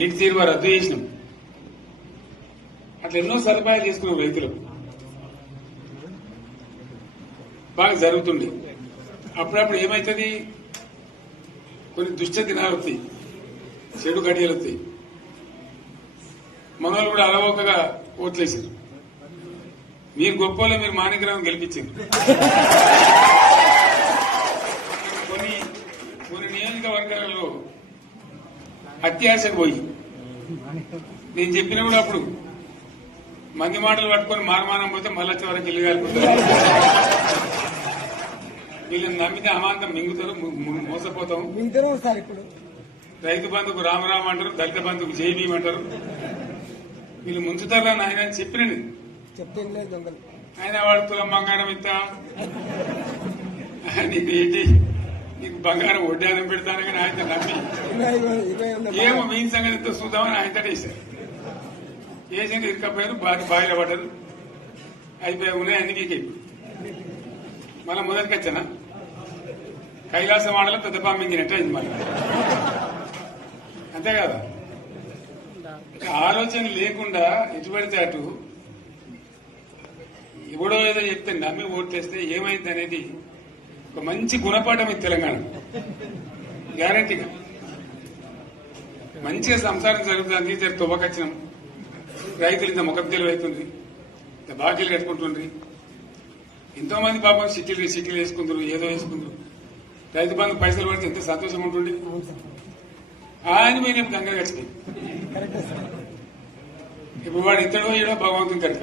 నీటి తీరువ రద్దు చేసినాం. అట్లా ఎన్నో సదుపాయాలు చేసుకున్నాం రైతులకు. బాగా జరుగుతుంది అప్పుడప్పుడు ఏమవుతుంది కొన్ని దుష్ట దినాలు వస్తాయి. చెడు గడియలు వస్తాయి. మనోళ్ళు కూడా అలవోకగా ఓట్లేసారు. మీరు గొప్పలో మీరు మాణిగ్రహం గెలిపించారు కొన్ని కొన్ని నియోజకవర్గాలలో అత్యాశకు పోయి నేను చెప్పిన కూడా అప్పుడు మంది మాటలు పట్టుకొని మారమానం పోతే మళ్ళా చివరికి ఇల్లు కాలిపోతారు. వీళ్ళని నమ్మితే అమాంతం మింగుతారు మోసపోతాం. రైతు బంధుకు రామరామ అంటారు దళిత బంధుకు జైబీం అంటారు. వీళ్ళు ముంచుతారా నాయన అని చెప్పిన ఆయన వాడు తులం బంగారం ఇస్తా. నీకు ఏంటి? నీకు బంగారం వడ్డానం పెడతాను కానీ ఆయన నమ్మి. ఏమో మీ సంగతి చూద్దామని ఆయన వేశారు వేసిన ఇరుకపోయారు బాగా బాయిల పడ్డారు. అయిపోయి ఉన్నాయి అందుకే మీకు మళ్ళీ మొదటికి వచ్చానా? కైలాసం ఆడలో పెద్ద పామింగినట్టు అయింది మళ్ళీ. అంతే కదా? ఆలోచన లేకుండా ఎటు పడితే అటు. ఎవడో ఏదో చెప్తే నమ్మి ఓట్లేస్తే ఏమైంది అనేది ఒక మంచి గుణపాఠం ఇది తెలంగాణ. గ్యారంటీగా మంచిగా సంసారం జరుగుతుంది జర తువ్వకచ్చినాం. రైతులు ఇంత ముఖం తెలివైతుంది. ఇంత బాకీలు కట్టుకుంటుండ్రి. ఎంతో మంది పాపం సిటీలు సిటీలు వేసుకుంటారు ఏదో వేసుకుంటారు రైతు బంధు పైసలు పడితే ఎంత సంతోషం ఉంటుంది ఆయన కచ్చినాయి కరెక్టే సార్ ఇప్పుడు వాడు ఇద్దడో ఏడో భగవంతుని కనుక.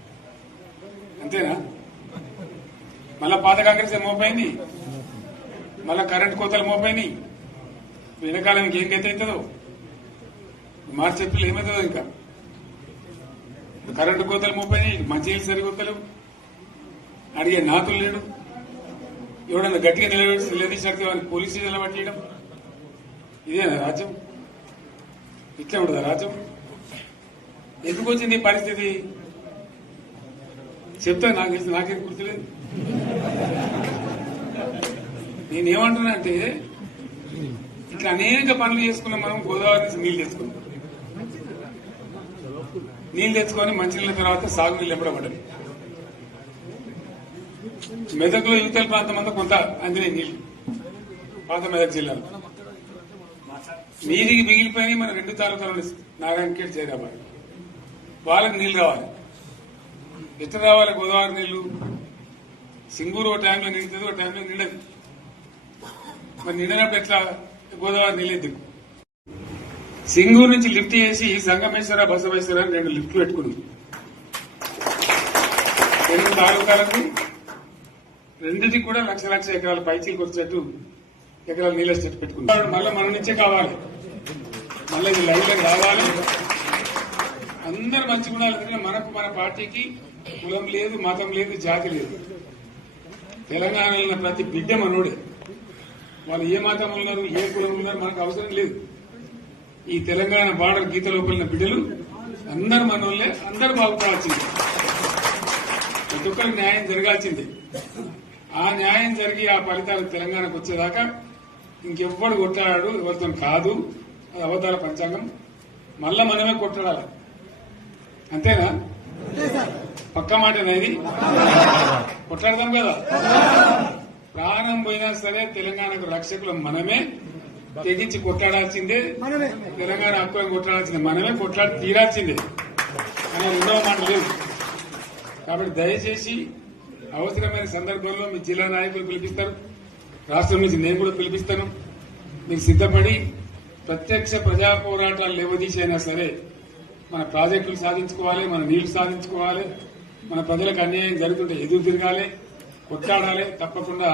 అంతేనా? మళ్ళా పాత కాంగ్రెస్ మోపోయింది మళ్ళా కరెంట్ కోతలు మోపోయినాయి వెనకాలం ఇంకేం గతి అవుతుందో? మార్చి ఏప్రిల్ ఏమవుతుందో ఇంకా? కరెంటు కోతలు మోపోయినాయి మంచినీళ్ళు సరికొత్తలు అడిగే నాతులు లేడు. ఎవడన్నా గట్టిగా నిలబడి నిలదీసినట్టు వారిని పోలీసు నిలబట్టేయడం ఇదేనా రాజ్యం? ఇట్లా ఉండదా రాజ్యం? ఎందుకు వచ్చింది పరిస్థితి? చెప్తా నాకు తెలిసి నాకేం గుర్తులేదు. నేనేమంటున్నా అంటే ఇట్లా అనేక పనులు చేసుకున్నాం మనం గోదావరి నుంచి నీళ్ళు తెచ్చుకున్నాం. నీళ్ళు తెచ్చుకొని మంచినీళ్ళ తర్వాత సాగునీళ్ళు ఎంబడబడ్డాయి మెదక్లో యువతల ప్రాంతం అంతా కొంత అందినే నీళ్ళు పాత మెదక్ జిల్లాలో. నీటికి మిగిలిపోయి మన రెండు తాలూకాలు నారాయణఖేడ్ జైరాబాద్. వాళ్ళకి నీళ్ళు రావాలి ఎట్లా రావాలి గోదావరి నీళ్ళు సింగూరు ఒక టైంలో నిండుతుంది ఒక టైంలో నిండదు మరి నిండినప్పుడు ఎట్లా గోదావరి నీళ్ళు సింగూరు నుంచి లిఫ్ట్ చేసి సంగమేశ్వర బసవేశ్వర అని రెండు లిఫ్ట్లు పెట్టుకున్నాం. రెండు తాలూకాలకు రెండింటికి కూడా లక్ష లక్ష ఎకరాల పైచీలకు వచ్చేట్టు ఎకరాల నీళ్ళ చెట్టు పెట్టుకున్నాం. మళ్ళీ మన నుంచే కావాలి. మళ్ళీ ఇది లైన్లోకి రావాలి. అందరు మంచిగా ఉండాలి. మనకు మన పార్టీకి కులం లేదు మతం లేదు జాతి లేదు. తెలంగాణలో ఉన్న ప్రతి బిడ్డ మనోడే. వాళ్ళు ఏ మతం ఉన్నారు ఏ కులం ఉన్నారు మనకు అవసరం లేదు. ఈ తెలంగాణ బార్డర్ గీత లోపలిన బిడ్డలు అందరు మనోళ్ళే అందరు బాగుపడాల్సిందే. ప్రతి ఒక్కరికి న్యాయం జరగాల్సిందే. ఆ న్యాయం జరిగి ఆ ఫలితాలు తెలంగాణకు వచ్చేదాకా ఇంకెవ్వడు కొట్లాడాడు ఎవరితో కాదు. అది అవతార పంచాంగం. మళ్ళా మనమే కొట్లాడాలి. అంతేనా? పక్క మాట అనేది కొట్లాడదాం కదా. ప్రాణం పోయినా సరే తెలంగాణకు రక్షకులు మనమే. తెగించి కొట్లాడాల్సిందే. తెలంగాణ హక్కులను కొట్లాడాల్సిందే. మనమే కొట్లాడి తీరాల్సిందే. అనే రెండవ మాట లేదు. కాబట్టి దయచేసి అవసరమైన సందర్భంలో మీ జిల్లా నాయకులు పిలిపిస్తారు. రాష్ట్రం నుంచి నేను కూడా పిలిపిస్తాను. మీకు సిద్ధపడి ప్రత్యక్ష ప్రజా పోరాటాలు లేవదీసైనా సరే మన ప్రాజెక్టులు సాధించుకోవాలి మన నీళ్ళు సాధించుకోవాలి మన ప్రజలకు అన్యాయం జరుగుతుంటే ఎదురు తిరగాలి కొట్లాడాలి తప్పకుండా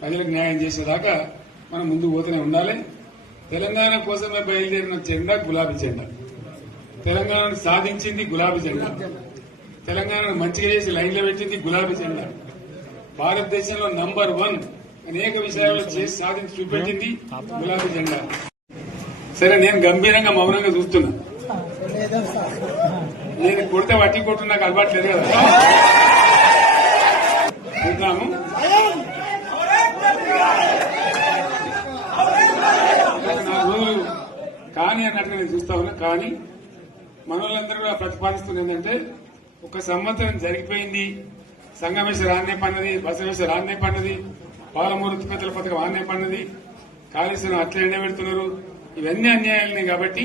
ప్రజలకు న్యాయం చేసేదాకా మనం ముందు పోతూనే ఉండాలి. తెలంగాణ కోసమే బయలుదేరిన జెండా గులాబీ జెండా. తెలంగాణను సాధించింది గులాబీ జెండా. తెలంగాణను మంచిగా చేసి లైన్లో పెట్టింది గులాబీ జెండా. భారతదేశంలో నంబర్ వన్ అనేక విషయాల్లో చేసి సాధించి చూపెట్టింది గులాబీ జెండా. సరే నేను గంభీరంగా మౌనంగా చూస్తున్నా. నేను కొడితే వట్టి కొట్టు నాకు అలవాటు లేదు కదా. చూద్దాము. రోజులు కానీ అన్నట్టుగా నేను చూస్తా ఉన్నా. కానీ మనోళ్ళందరూ కూడా ప్రతిపాదిస్తుంది ఏంటంటే ఒక సంవత్సరం జరిగిపోయింది సంగమేశ్వర ఆన్నే పన్నది బసవేశ్వర ఆన్నే పన్నది పాలమూరు ఉత్పత్తుల పథకం ఆన్నే పన్నది కాళేశ్వరం అట్లనే ఎండబెడుతున్నారు ఇవన్నీ అన్యాయాలని కాబట్టి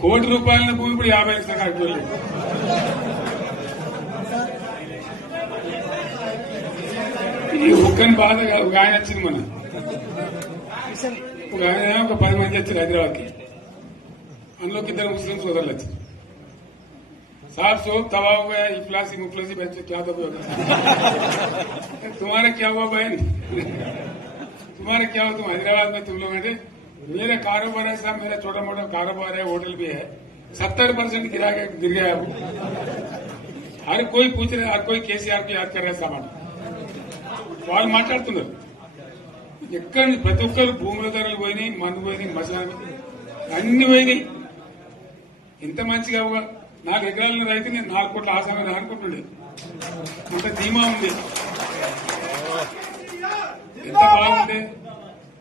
కోటి రూపాయల భూమి ఇప్పుడు యాభై లక్షల కాడికి వెళ్ళింది. ఈ ఒక్కని బాధ కాదు, ఒక ఆయన వచ్చింది మన ఒక ఆయన ఒక పది మంది వచ్చారు హైదరాబాద్కి అందులోకి ఇద్దరు ముస్లిం సోదరులు వచ్చారు साहब सोप तवा हो गया इफलासी मुफलसी बच्चे क्या दबे होगा तुम्हारा क्या हुआ बहन तुम्हारा क्या हुआ तुम हैदराबाद में तुम लोग हैं मेरे कारोबार है साहब मेरा छोटा मोटा कारोबार है होटल भी है सत्तर परसेंट गिरा के गिर गया अब हर कोई पूछ रहे हर कोई केसीआर को याद कर रहे सामान వాళ్ళు మాట్లాడుతున్నారు ఎక్కడ నుంచి ప్రతి ఒక్కరు భూముల ధరలు పోయినాయి మందు పోయినాయి మసాలా అన్ని పోయినాయి ఎంత మంచిగా ఒక నాలుగు ఎకరాల రైతు నేను నాలుగు కోట్ల ఆసామి అనుకుంటుండే అంత ధీమా ఉంది ఎంత బాగుంది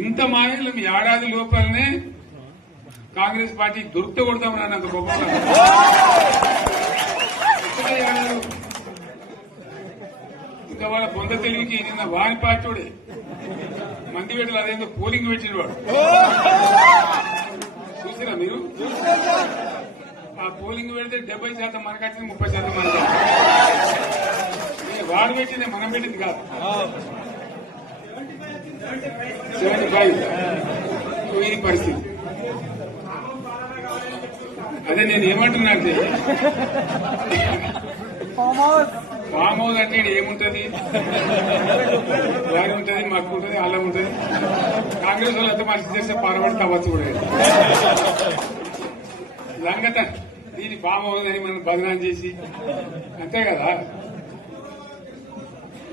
ఇంత మాయలు మీ ఏడాది లోపలనే కాంగ్రెస్ పార్టీ దొరికితే కొడతాం నాన్న అంత గొప్పగా ఇంకా వాళ్ళ పొంద తెలివికి నిన్న వారి పార్టీడే. మంది పెట్టలు అదేందో పోలింగ్ పెట్టిన వాడు. చూసిరా మీరు? ఆ పోలింగ్ పెడితే డెబ్బై శాతం మనకు వచ్చింది ముప్పై శాతం మనకు వాడు పెట్టింది మనం పెట్టింది కాదు. Seventy five. ఇది పరిస్థితి. అదే నేను ఏమంటున్నా అంటే ఫామ్ హౌస్ అంటే ఏముంటది? వారి ఉంటది మాకు ఉంటది అల్లం ఉంటది. కాంగ్రెస్ వాళ్ళు ఎంత మంచి చేస్తే పారబడి తవ్వచ్చు కూడా. సంగత దీన్ని ఫామ్ హౌస్ అని మనం బదనాం చేసి అంతే కదా?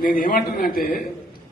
నేను ఏమంటున్నా అంటే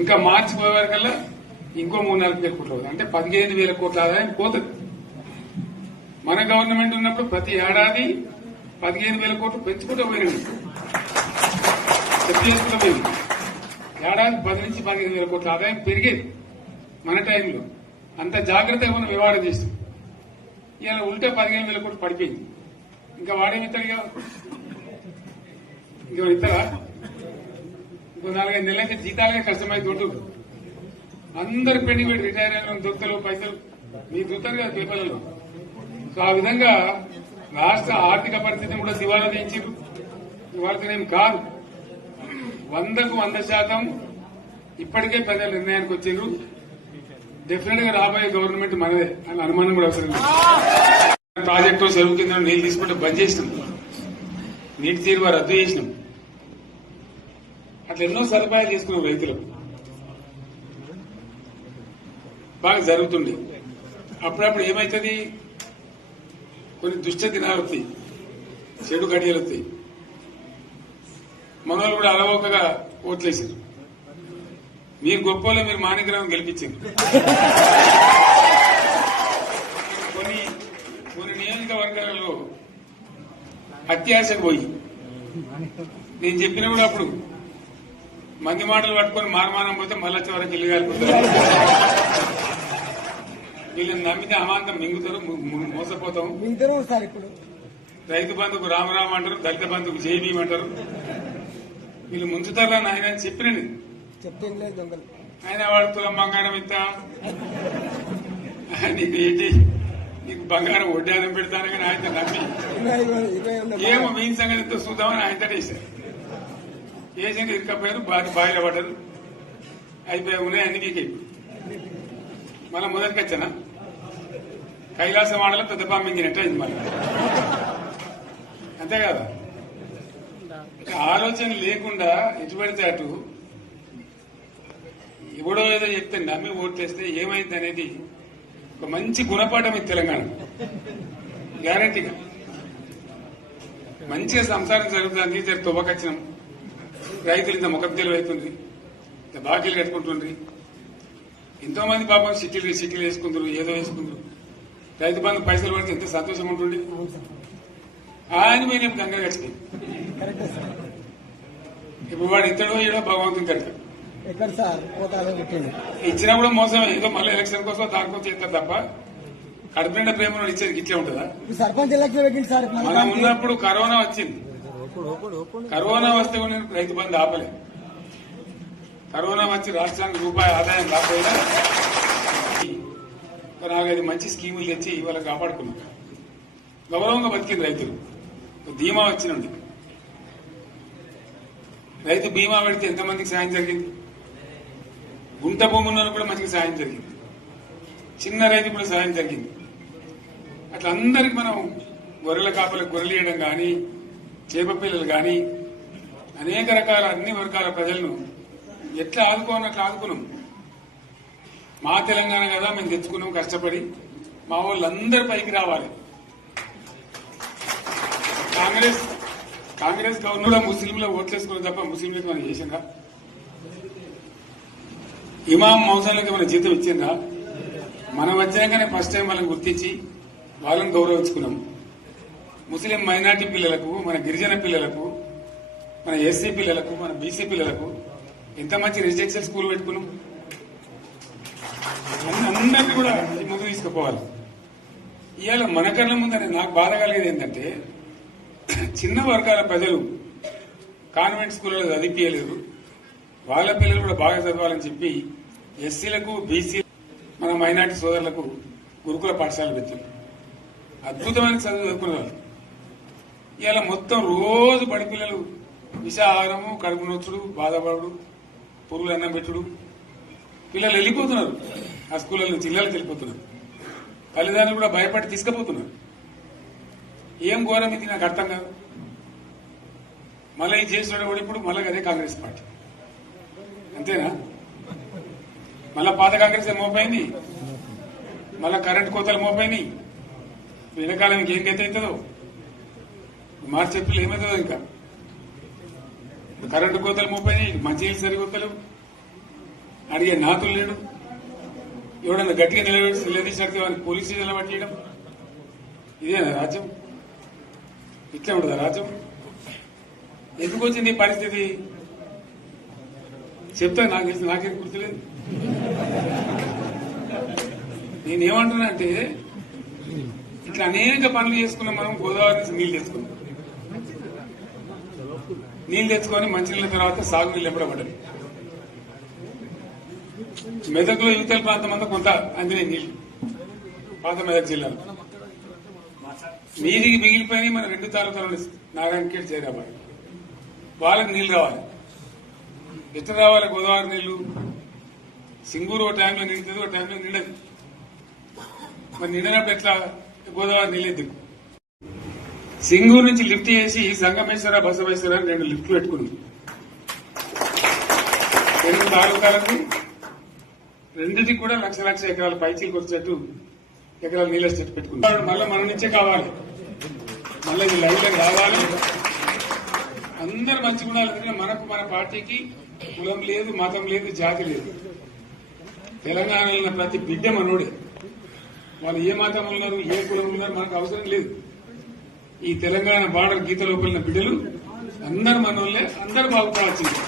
ఇంకా మార్చి పోయేవరకల్లా ఇంకో మూడు నాలుగు వేల కోట్లు అవుతుంది అంటే పదిహేను వేల కోట్ల ఆదాయం పోతుంది. మన గవర్నమెంట్ ఉన్నప్పుడు ప్రతి ఏడాది పదిహేను వేల కోట్లు పెంచుకుంటూ పోయినాడు చేసుకుంటూ పోయింది ఏడాది పది నుంచి పదిహేను వేల కోట్ల ఆదాయం పెరిగేది మన టైంలో. అంత జాగ్రత్తగా మనం వివాడ చేస్తాం ఇలా ఉంటే పదిహేను వేల కోట్లు పడిపోయింది. ఇంకా వాడేమి ఇస్తాడుగా ఇంకా ఇస్తారా ఇంకో నాలుగైదు నెలలకి జీతాలే కష్టమైంది దొడ్డు అందరు పెండింగ్ పెట్టి రిటైర్ అయిన దొత్తలు పైసలు. మీ చూస్తారు కదా పేపర్లలో. సో ఆ విధంగా రాష్ట్ర ఆర్థిక పరిస్థితిని కూడా దివాలా తీయించారు ఇవాళనేం కాదు. వందకు వంద శాతం ఇప్పటికే పెద్ద నిర్ణయానికి వచ్చారు డెఫినెట్గా రాబోయే గవర్నమెంట్ మనదే అని అనుమానం కూడా అవసరం లేదు. ప్రాజెక్టు చెరువు కింద నీళ్ళు తీసుకుంటే బంద్ చేసినాం. నీటి తీరువ రద్దు చేసినాం. అట్లా ఎన్నో సదుపాయాలు చేసుకున్నాం రైతులు. బాగా జరుగుతుంది. అప్పుడప్పుడు ఏమవుతుంది కొన్ని దుష్ట దినాలు వస్తాయి. చెడు గడియలు వస్తాయి. మనోళ్ళు కూడా అలవోకగా ఓట్లేసారు మీరు గొప్పలో మీరు మానిగ్రహం గెలిపించారు. కొన్ని కొన్ని నియోజకవర్గాలలో అత్యాశకు పోయి. నేను చెప్పిన కూడా అప్పుడు మంది మాటలు పట్టుకొని మారమానం పోతే మళ్ళా చివరికి ఇల్లు కాలిపోతారు వీళ్ళని నమ్మితే అమాంతం మింగుతారు మోసపోతాం రైతు బంధుకు రామరామ అంటారు దళిత బంధుకు జేబీ అంటారు. వీళ్ళు ముంచుతారా నాయన అని చెప్పిన నేను. చెప్తే ఏం లేదు దొంగలు. ఆయన వాడు తులం బంగారం ఇస్తా. నీకు ఏంటి? నీకు బంగారం వడ్డానం పెడతాను కానీ ఆయన నమ్మి. ఏమో మీ సంగతితో చూద్దామని ఆయన వేశారు ఏజెంట్ ఇరుకపోయారు బాగా బాయిల పడ్డారు అయిపోయి ఉన్నాయి అన్ని వీకే మళ్ళీ మొదటికి వచ్చానా? కైలాస వాడలో పెద్ద పామింగినట్టు అయింది మళ్ళీ. అంతే కదా? ఆలోచన లేకుండా ఎటు పడితే అటు. ఎవడో ఏదో చెప్తే నమ్మి ఓట్లేస్తే ఏమైంది అనేది ఒక మంచి గుణపాఠం ఇది తెలంగాణ. గ్యారంటీగా మంచిగా సంసారం జరుగుతుంది జర తువ్వకచ్చినాం. రైతులు ఇంత ముఖం అవుతుంది ఇంత బాకీలు కట్టుకుంటుండ్రి. ఎంతో మంది పాపం సిటీలు సిటీలు వేసుకుందరు ఏదో వేసుకుందరు. రైతు బంధు పైసలు పడితే ఎంత సంతోషం ఉంటుంది ఆయన మీద గంగ సార్ ఇప్పుడు వాడు ఇతడో ఏడో భగవంతుని కనుక ఇచ్చినప్పుడు మోసమే ఏదో మళ్ళీ ఎలక్షన్ కోసం దానికోసం చేస్తారు తప్ప కడుపునిండా ప్రేమ ఇచ్చేది ఇట్లే ఉంటుందా? సర్పంచ్ ఎలక్షన్ పెట్టింది సార్? ఇప్పుడు మనం ఉన్నప్పుడు కరోనా వచ్చింది. కరోనా వస్తే కూడా నేను రైతు బంధు ఆపలేదు కరోనా వచ్చి రాష్ట్రానికి రూపాయి ఆదాయం రాకపోయినా నాకు నాలుగైదు మంచి స్కీములు తెచ్చి ఇవాళ కాపాడుకున్నాం. గౌరవంగా బతికింది రైతులు. ధీమా వచ్చినండి రైతు బీమా పెడితే ఎంతమందికి సాయం జరిగింది? గుంట భూములను ఉన్న కూడా మంచిగా సాయం జరిగింది. చిన్న రైతు కూడా సాయం జరిగింది. అట్లా అందరికి మనం గొర్రెల కాపలకు గొర్రెలు ఇవ్వడం కానీ చేప పిల్లలు కానీ అనేక రకాల అన్ని వర్గాల ప్రజలను ఎట్లా ఆదుకోవాలని అట్లా ఆదుకున్నాం. మా తెలంగాణ కదా మేము తెచ్చుకున్నాం కష్టపడి మా వాళ్ళందరి పైకి రావాలి. కాంగ్రెస్ కాంగ్రెస్ గవర్నర్ ముస్లింల ఓట్లేసుకుని తప్ప ముస్లింలకు మనం చేసిందా ఇమాం మౌసాలకి మన జీతం ఇచ్చిందా మనం వచ్చాకనే ఫస్ట్ టైం వాళ్ళని గుర్తించి వాళ్ళని గౌరవించుకున్నాం. ముస్లిం మైనార్టీ పిల్లలకు మన గిరిజన పిల్లలకు మన ఎస్సీ పిల్లలకు మన బీసీ పిల్లలకు ఎంత మంచి రెసిడెన్షియల్ స్కూల్ పెట్టుకున్నాం? అందరినీ కూడా ముందు తీసుకుపోవాలి. ఇవాళ మన కళ్ళ ముందని నాకు బాధ కలిగేది ఏంటంటే చిన్న వర్గాల ప్రజలు కాన్వెంట్ స్కూల్లో చదివించలేరు వాళ్ళ పిల్లలు కూడా బాగా చదవాలని చెప్పి ఎస్సీలకు బీసీ మన మైనార్టీ సోదరులకు గురుకుల పాఠశాల పెట్టారు. అద్భుతమైన చదువు చదువుకునే వాళ్ళు. ఇలా మొత్తం రోజు బడి పిల్లలు విషాహారము కడుపు నొచ్చుడు బాధపడు పురుగులు అన్నం పెట్టుడు. పిల్లలు వెళ్ళిపోతున్నారు. ఆ స్కూళ్ళ నుంచి ఇళ్ళకి వెళ్ళిపోతున్నారు. తల్లిదండ్రులు కూడా భయపడి తీసుకుపోతున్నారు. ఏం ఘోరం ఇది నాకు అర్థం కాదు. మళ్ళీ ఇది కూడా ఇప్పుడు మళ్ళీ అదే కాంగ్రెస్ పార్టీ. అంతేనా? మళ్ళా పాత కాంగ్రెస్ మోపైంది? మళ్ళా కరెంట్ కోతలు మోపోయినాయి వెనకాల మీకు ఏం గతి అవుతుందో మార్చి ఏప్రిల్ ఏమవుతుందో ఇంకా. కరెంటు కోతలు మోపైనాయి మంచినీళ్ళు సరికొత్తలు అడిగే నాతులు లేడు. ఎవడన్నా గట్టిగా నిలబెట్టి నిలదీసినట్టు వాడిని పోలీసు నిలబట్టేయడం ఇదేనా రాజ్యం. ఇట్లా ఉండదా రాజ్యం? ఎందుకు వచ్చింది ఈ పరిస్థితి? చెప్తా నాకు తెలిసి నాకేం గుర్తులేదు. నేనేమంటున్నా అంటే ఇట్లా అనేక పనులు చేసుకున్నాం మనం గోదావరి నుంచి నీళ్ళు తెచ్చుకున్నాం. నీళ్ళు తెచ్చుకొని మంచినీళ్ళ తర్వాత సాగునీళ్ళు ఎప్పుడబడ్డది మెదక్లో యువతల ప్రాంతం అంతా కొంత అందినాయి నీళ్ళు పాత మెదక్ జిల్లాలో నీటికి మిగిలిపోయి మన రెండు తాలూకాలు నారాయణఖేడ్ చేరాబాద్ వాళ్ళకి నీళ్ళు రావాలి. ఎట్లా రావాలి గోదావరి నీళ్ళు సింగూరు ఒక టైంలో నిండుతుంది ఒక టైంలో నిండదు. మరి నిండినప్పుడు ఎట్లా గోదావరి నీళ్ళు ఎద్దుకు సింగూరు నుంచి లిఫ్ట్ చేసి సంగమేశ్వర బసవేశ్వర అని రెండు లిఫ్ట్లు పెట్టుకుంది రెండు తాలూకాలకు రెండింటికి కూడా లక్ష లక్ష ఎకరాల పైచీలకు వచ్చేట్టు ఎకరాల నీళ్ళ చెట్టు పెట్టుకున్నాడు మళ్ళీ మన నుంచే కావాలి. మళ్ళీ ఇది లైన్లోకి రావాలి అందరు మంచిగా ఉండాలి ఎందుకంటే మనకు మన పార్టీకి కులం లేదు మతం లేదు జాతి లేదు. తెలంగాణలో ప్రతి బిడ్డ మనోడే. వాళ్ళు ఏ మతం ఉన్నారు ఏ కులం ఉన్నారు మనకు అవసరం లేదు. ఈ తెలంగాణ బార్డర్ గీతలో లోపలిన బిడ్డలు అందరు మనోళ్ళే అందరు బాగుపడాల్సిందే.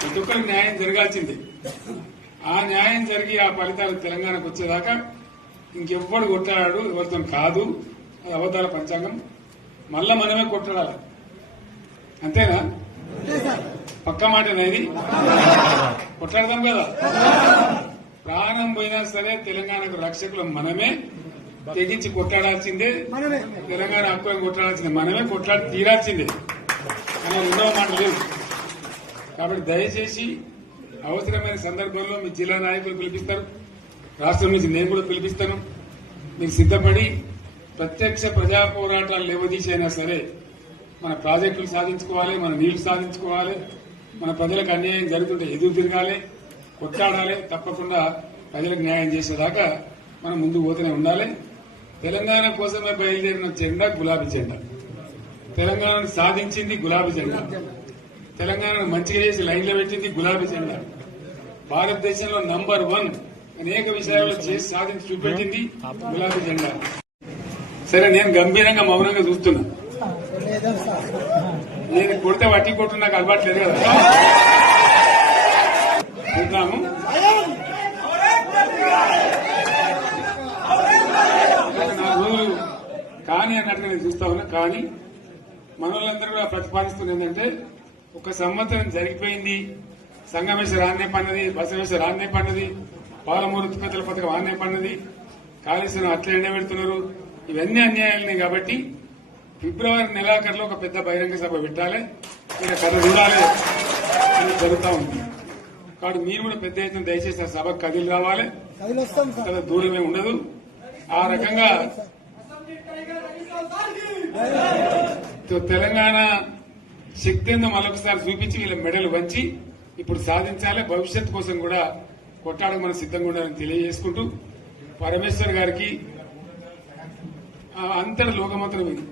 ప్రతి ఒక్కరికి న్యాయం జరగాల్సిందే. ఆ న్యాయం జరిగి ఆ ఫలితాలు తెలంగాణకు వచ్చేదాకా ఇంకెవ్వడు కొట్లాడాడు ఎవరితో కాదు. అది అవతార పంచాంగం. మళ్ళా మనమే కొట్లాడాలి. అంతేనా? పక్క మాట అనేది? కొట్లాడదాం కదా. ప్రాణం పోయినా సరే తెలంగాణకు రక్షకులు మనమే. తెగించి కొట్లాడాల్సిందే. తెలంగాణ హక్కులను కొట్లాడాల్సిందే. మనమే కొట్లాడి తీరాల్సిందే. అని రెండవ మాట లేదు. కాబట్టి దయచేసి అవసరమైన సందర్భంలో మీ జిల్లా నాయకులు పిలిపిస్తారు. రాష్ట్రం నుంచి నేను కూడా పిలిపిస్తాను. మీరు సిద్ధపడి ప్రత్యక్ష ప్రజా పోరాటాలు లేవదీసైనా సరే మన ప్రాజెక్టులు సాధించుకోవాలి మన నీళ్ళు సాధించుకోవాలి మన ప్రజలకు అన్యాయం జరుగుతుంటే ఎదురు తిరగాలి కొట్లాడాలి తప్పకుండా ప్రజలకు న్యాయం చేసేదాకా మనం ముందుకు పోతూనే ఉండాలి. తెలంగాణ కోసమే బయలుదేరిన జెండా గులాబీ జెండా. తెలంగాణను సాధించింది గులాబీ జెండా. తెలంగాణను మంచిగా చేసి లైన్లో పెట్టింది గులాబీ జెండా. భారతదేశంలో నంబర్ వన్ అనేక విషయాల్లో చేసి సాధించి చూపెట్టింది గులాబీ జెండా. సరే నేను గంభీరంగా మౌనంగా చూస్తున్నా. నేను కొడితే వట్టి కొట్టు నాకు అలవాట్లేదు కదా చూద్దాము నాలుగు రోజులు కానీ అన్నట్టుగా నేను చూస్తా ఉన్నా. కానీ మన వాళ్ళందరూ కూడా ప్రతిపాదిస్తుంది ఏంటంటే ఒక సంవత్సరం జరిగిపోయింది సంగమేశ్వర ఆన్నే పన్నది బసవేశ్వర ఆన్నే పన్నది పాలమూరు ఉత్పత్తుల పథకం ఆన్నే పన్నది కాళేశ్వరం అట్లా ఎండబెడుతున్నారు ఇవన్నీ అన్యాయాలనే కాబట్టి ఫిబ్రవరి నెలాఖరులో ఒక పెద్ద బహిరంగ సభ పెట్టాలి. ఇక్కడ కథ చూడాలి అని జరుగుతా ఉంది కాబట్టి మీరు కూడా పెద్ద ఎత్తున దయచేసి ఆ సభకు కదిలి రావాలి. దూరమే ఉండదు. ఆ రకంగా తెలంగాణ శక్తి ఏందో మరొకసారి చూపించి వీళ్ళ మెడలు వంచి ఇప్పుడు సాధించాలి. భవిష్యత్ కోసం కూడా కొట్టాడకు మనం సిద్ధంగా ఉండాలని తెలియజేసుకుంటూ పరమేశ్వర్ గారికి అంతటి లోకమంతరం ఇది.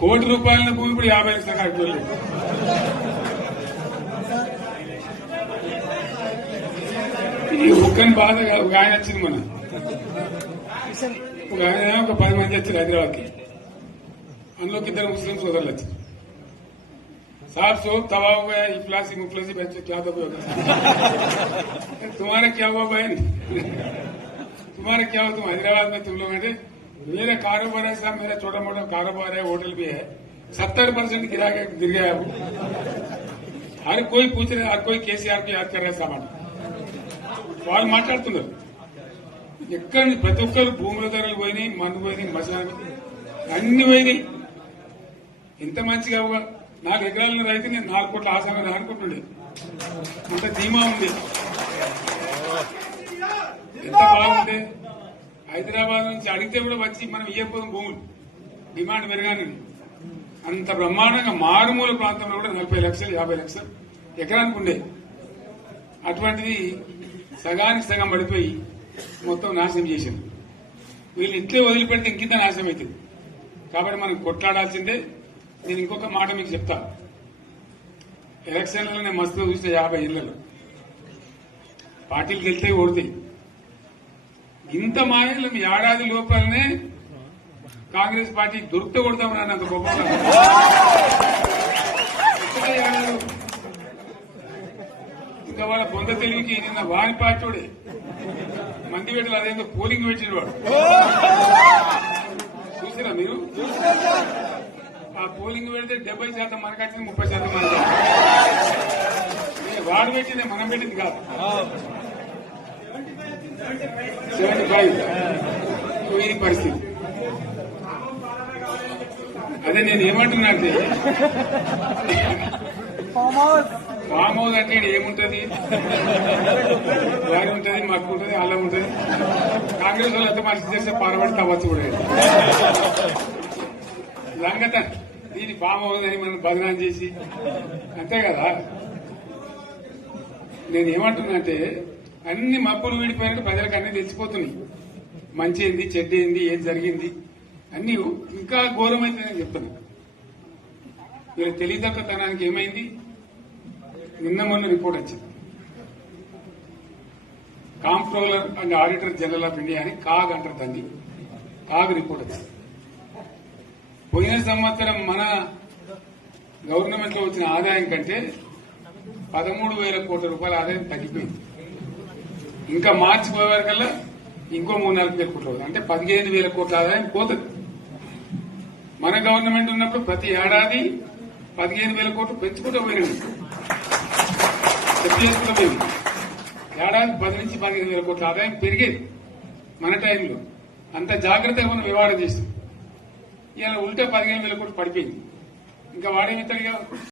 కోటి రూపాయల భూమి ఇప్పుడు యాభై లక్షల కాడికి ఈ ఒక్కని బాధ కాదు. ఒక ఆయన వచ్చింది మన ఒక ఆయన ఒక పది మంది వచ్చారు హైదరాబాద్ కి అందులోకి ఇద్దరు ముస్లిం సోదరులు వచ్చారు साहब सोब तबाह हो गया इफलासी मुफलसी बच्चे क्या दबे होगा तुम्हारा क्या हुआ बहन तुम्हारा क्या हुआ तुम हैदराबाद में तुम लोग हैं मेरे कारोबार है साहब मेरा छोटा मोटा कारोबार है होटल भी है सत्तर परसेंट गिरा के गिर गया वो हर कोई पूछ रहे हर कोई केसीआर को याद कर रहे सामान వాళ్ళు మాట్లాడుతున్నారు ఎక్కడి నుంచి ప్రతి ఒక్కరు భూముల ధరలు పోయినాయి మందు పోయినాయి మసాలా అన్ని పోయినాయి. ఎంత మంచిగా అవ్వ? నాలుగు ఎకరాల రైతు నేను నాలుగు కోట్ల ఆసాన అనుకుంటుండే అంత ధీమా ఉంది. ఎంత బాగుండే హైదరాబాద్ నుంచి అడిగితే కూడా వచ్చి మనం ఇయ్యకపోదాం భూములు. డిమాండ్ పెరగానే అంత బ్రహ్మాండంగా మారుమూల ప్రాంతంలో కూడా నలభై లక్షలు యాభై లక్షలు ఎకరానికి ఉండే. అటువంటిది సగానికి సగం పడిపోయి మొత్తం నాశనం చేశారు వీళ్ళు ఇట్లే వదిలిపెడితే ఇంకింత నాశనం అవుతుంది. కాబట్టి మనం కొట్లాడాల్సిందే. నేను ఇంకొక మాట మీకు చెప్తా. ఎలక్షన్లలో నేను మస్తుగా చూస్తే యాభై ఇళ్ళలో. పార్టీలు గెలితే ఓడితాయి. ఇంత మాయలు మీ ఏడాది లోపలనే కాంగ్రెస్ పార్టీ దొరికితే కొడతామని అన్నంత గొప్పగా ఒక్కటే ఏడాది. ఇంకా వాళ్ళ బొంద తెలివికి నిన్న వాని పార్టీడే మంది పెట్టలు అదేందో పోలింగ్ పెట్టిన వాడు. చూసారా మీరు? ఆ పోలింగ్ పెడితే డెబ్బై శాతం మనకు వచ్చింది ముప్పై శాతం మనకు వాడు పెట్టింది మనం పెట్టింది కాదు. Seventy five. ఇది పరిస్థితి. అదే నేను ఏమంటున్నా అంటే ఫామ్ హౌస్ అంటే ఏముంటది? వారి ఉంటది మక్కు ఉంటది అల్లం ఉంటది. కాంగ్రెస్ వాళ్ళు అయితే మంచి చేస్తే పారబడి తవ్వచ్చు కూడా. సంగత దీని ఫామ్ హౌస్ అని మనం బదనాం చేసి అంతే కదా? నేను ఏమంటున్నా అంటే అన్ని మబ్బులు వీడిపోయినట్టు ప్రజలకు అన్ని తెచ్చిపోతున్నాయి మంచి ఏంది చెడ్డ ఏంది ఏం జరిగింది? అన్ని ఇంకా ఘోరమైతే చెప్తున్నా. వీళ్ళ తెలియదక్కతనానికి ఏమైంది? నిన్న మొన్న రిపోర్ట్ వచ్చింది. Comptroller and auditor general of India అని కాగ్ అంటారు దాన్ని. కాగ్ రిపోర్ట్ వచ్చింది. పోయిన సంవత్సరం మన గవర్నమెంట్లో వచ్చిన ఆదాయం కంటే పదమూడు వేల కోట్ల రూపాయల ఆదాయం తగ్గిపోయింది. ఇంకా మార్చి పోయే ఇంకో మూడు నాలుగు వేల కోట్లు అంటే పదిహేను వేల కోట్ల ఆదాయం పోతుంది. మన గవర్నమెంట్ ఉన్నప్పుడు ప్రతి ఏడాది పదిహేను వేల కోట్లు పెంచుకుంటూ పోయినాడు చెప్పి పోయింది ఏడాది పది నుంచి పదిహేను వేల కోట్ల ఆదాయం పెరిగేది మన టైంలో అంత జాగ్రత్తగా మనం వివాడ చేస్తాం. ఇలా ఉల్టా పదిహేను వేల కోట్లు పడిపోయింది. ఇంకా వాడేమిస్తాడుగా